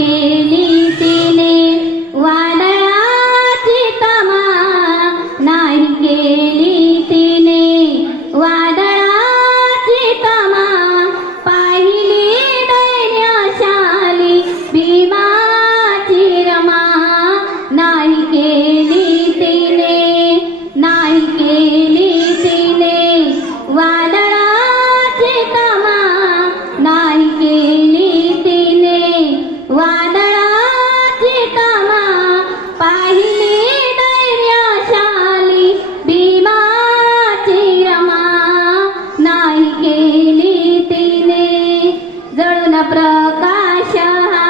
केली तिने वादळाची तमा, नाही केली तिने वादळाची तमा. पाहिली धैर्यशाली भीमाची रमा, नाही केली तिने, नाही केली तिने वादळाची तमा, नाही केली तिने वादळाची तमा. पाहिली धैर्यशाली भीमाची रमा, नाही केली तिने. जळून प्रकाश हा,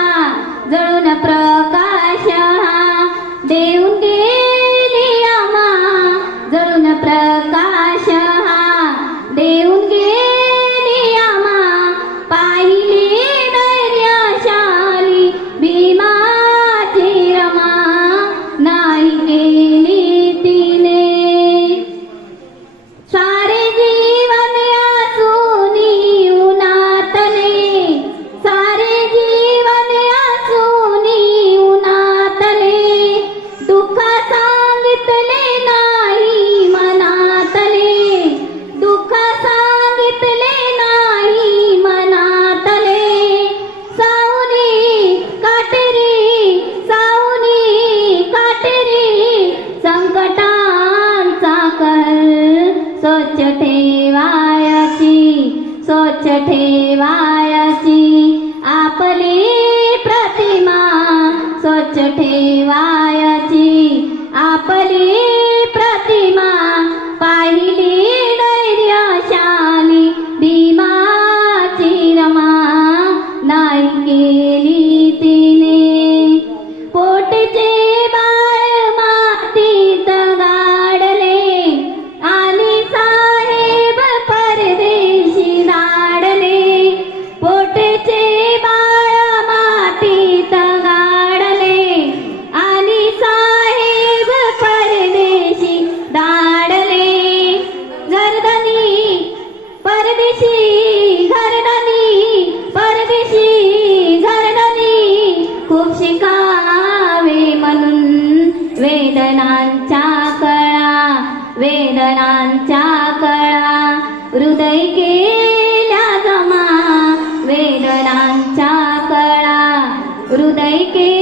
जळून प्रकाश हा देऊन गेली आम्हा, जळून प्रकाश हा देऊन गेली आम्हा. पाहिली धैर्यशाली भीमाची रमा, नाही केली तिने. सारे जीवन आसूनी उन्हातले, सारे जीवन आसूनी उन्हातले. दुःख सांगितले नाही मनातले, दुःख सांगितले नाही मनातले. सावनी काटेरी, सावनी काटेरी संकटांचा कल स्वच्छ ठेवायची, स्वच्छ ठेवायची आपली प्रतिमा, स्वच्छ ठेवायची आपली प्रतिमा. पाहिली धैर्यशाली भीमाची रमा, नाही केली तिने. पोटचे बाळ मातीत गाडले आणि साहेब परदेशी धाडले. पोटचे बाळ मातीत गाडले आणि साहेब परदेशी धाडले. घरधनी परदेशी, घरधनी परदेशी, घरधनी खूप शिकावे म्हणून वेदनांच्या कळा, वेदनांच्या कळा हृदय केल्या जमा, वेदनांच्या कळा हृदय केल्या